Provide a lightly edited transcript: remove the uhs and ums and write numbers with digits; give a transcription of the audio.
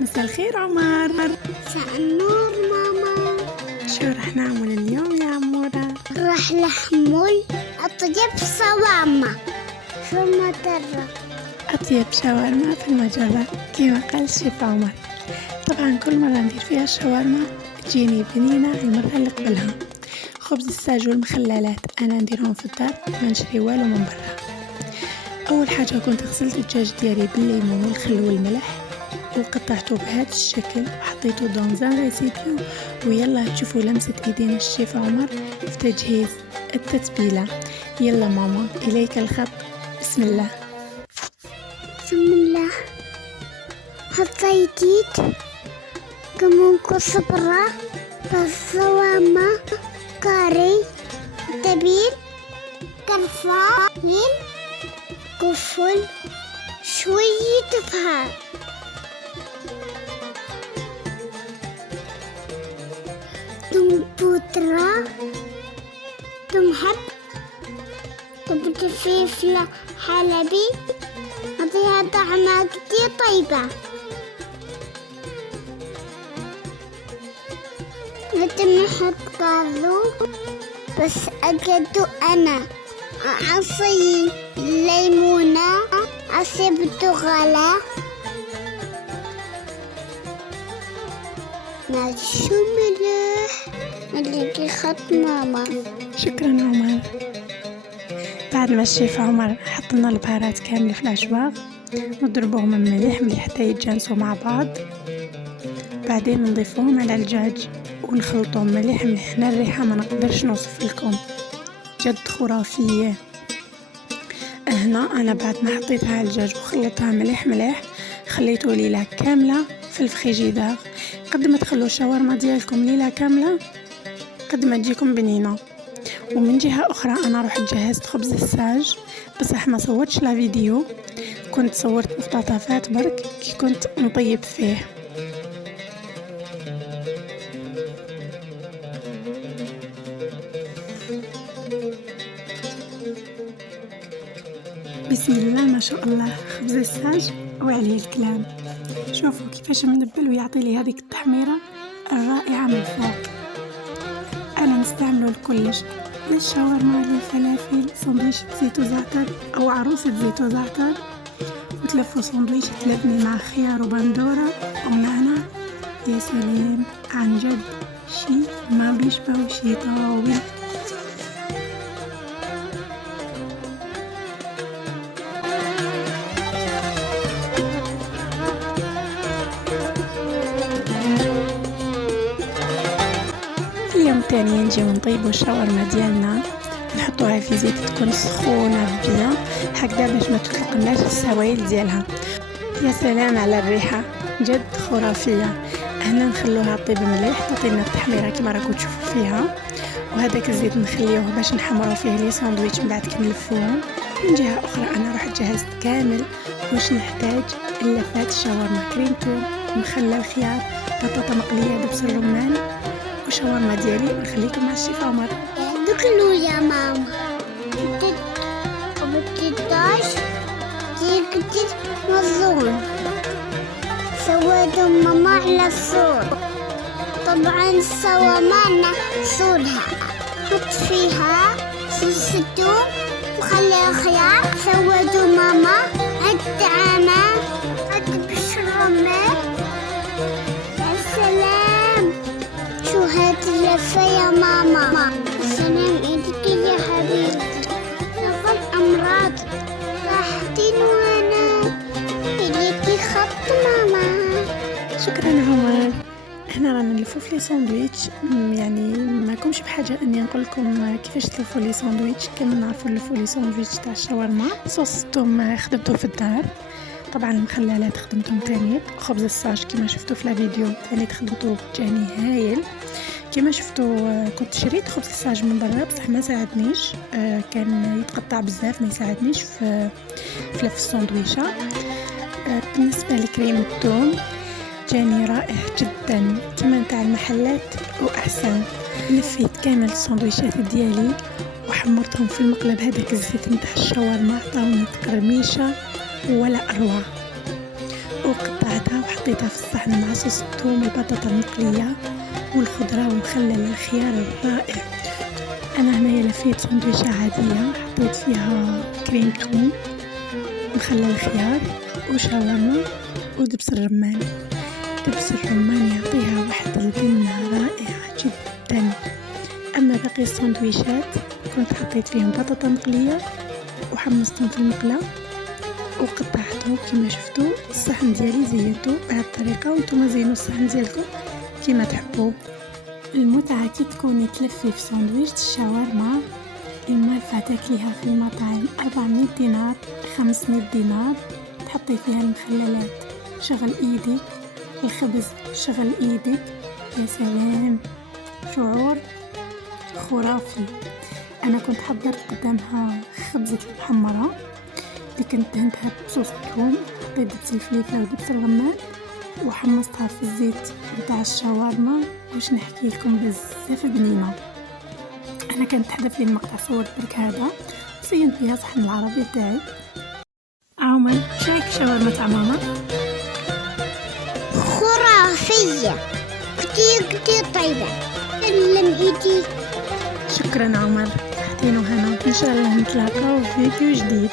مساء الخير عمر. مساء النور ماما. شو رح نعمل اليوم يا عمورة؟ رح نحمل أطيب شاورما في المجرة. أطيب شاورما في المجرة كما قال الشيف عمر. طبعا كل مرة ندير فيها الشاورما تجيني بنينة المرة اللي قبلها. خبز الساج والمخللات أنا نديرهم في الدار، ما نشري والو من برا. أول حاجة كنت غسلت الدجاج ديالي بالليمون والخل والملح وقطعته بهذا الشكل وحطيته دون ريسيبيو، ويلا تشوفوا لمسة ايدين الشيف عمر في تجهيز التتبيلة. يلا ماما إليك الخط، بسم الله. بسم الله. حطيت كمون كزبرة بالشاورما كاري تبيل قرفة قفل شوية فهد ثم بودرة ثم حب ثم فلفل حلبي أعطيها طعمة كتير طيبة. ثم نحط كارو بس أجدو أنا عصي ليمونة أسيبته غلا نشو ملح نلاقي خط ماما. شكرا عمر. بعد ما الشيف عمر حط لنا البهارات كاملة في الأجواغ نضربهم مليح حتى يتجانسوا مع بعض، بعدين نضيفهم على الدجاج ونخلطهم مليح. هنا الريحة ما نقدرش نوصف لكم، جد خرافية. هنا أنا بعد ما حطيتها على الدجاج وخلطها مليح خليته ليلة كاملة في الفريجيدار. قد ما تخلوا الشاورما ديالكم ليلة كاملة قد ما تجيكم بنينة. ومن جهة أخرى أنا رحت جهزت خبز الساج، بصح ما صورتش لا فيديو، كنت صورت مقتطفات برك كي كنت نطيب فيه. بسم الله ما شاء الله، خبز الساج وعليه الكلام. شوفوا كيفاش مدبل ويعطي لي هذيك التحميرة الرائعة من فوق. أنا نستعمله لكلش، للشاورما، للفلافل، سندويشة زيت وزعتر أو عروسة زيت وزعتر، وتلفوا سندويشة لبني مع خيار وبندورة ونعناع. يا سلام، عن جد شي ما بيشبه شي طاول. اليوم الثاني نجيو نطيبوا الشاورما ديالنا، نحطوها في زيت تكون سخونه بيان هكذا باش ما تطلقناش السوائل ديالها. يا سلام على الريحه، جد خرافيه. هنا نخلوها طيب مليح تعطينا التحميره كما راكم تشوفوا فيها، وهذاك الزيت نخليوه باش نحمروا فيه لي ساندويتش من بعد كي نلفوهم. من جهه اخرى انا رحت جهزت كامل واش نحتاج: اللفات الشاورما، كريم توم، مخلل، خيار، بطاطا مقليه، دبس الرمان، وشاورما ديالي. ونخليكم مع الشيف عمر. دخلوا يا ماما. بتداش كتير مظلوم. سويتوا ماما على الصور. طبعا سوى معنا صورها. حط فيها سلسلتو وخلي الخيار. سويتوا ماما الطعامة دبس الرمان. يا سلام، شو هاد اللفة يا ماما. سلام ايدك يا حبيبتي، نظل امراض راحتين وانا اليكي خط ماما. شكرا عمر. هنا رانا نلفو في لي ساندويتش، يعني ما كومش بحاجه اني نقول لكم كيفاش تلفوا لي ساندويتش، كما نعرفوا نلفوا لي ساندويتش تاع الشاورما. صوص الثوم خدمته في الدار، طبعا المخللات خدمتهم تاني، خبز الساج كما شفتوا في الفيديو تاني خدمته جاني هايل. كما شفتوا كنت شريت خبز الساج من برا بصح ما ساعدنيش، كان يتقطع بزاف ما يساعدنيش في لف الساندويشه. بالنسبه لكريم الثوم جاني رائع جدا كما نتاع المحلات واحسن. لفيت كامل الساندويشات ديالي وحمرتهم في المقلب هذاك الزيت نتاع الشاورما، عطاوني تقرميشه ولا اروع. وقطعتها وحطيتها حطيتها في الصحن مع صوص الثوم والبطاطا المقلية والخضرة ومخلل الخيار الرائع. أنا هنايا لفيت سندويشة عادية حطيت فيها كريم ثوم مخلل خيار وشاورما ودبس الرمان. دبس الرمان يعطيها واحد البنة رائعة جدا. أما باقي السندويشات كنت حطيت فيهم بطاطا مقلية وحمصتهم في المقلة وقطعتهم كما شفتوا. الصحن ديالي زينته بهذه الطريقة وانتم زينوا الصحن ديالكم كما تحبوا. المتعة كي تكوني تلفي في ساندويتش الشاورما المالفة تاكليها في المطاعم 400 دينار 500 دينار، تحطي فيها المخللات شغل ايدك، الخبز شغل ايدك، يا سلام شعور خرافي. انا كنت حضرت قدامها خبزة المحمرة اللي كنت دهنتها بصوص الثوم، حطيت دبس الفلفل ودبس الرمان وحمصتها في الزيت نتاع الشاورما. واش نحكي لكم بزاف بنينه. انا كانت تحذف لي المقطع صورت برك هذا وزينت بها صحن العربي تاعي. عمر شايك شاورما تاع ماما خرافية كتير طيبة. سلم ايدي. شكرا عمر، حتينو هنا. ان شاء الله نتلاقاو في فيديو جديد.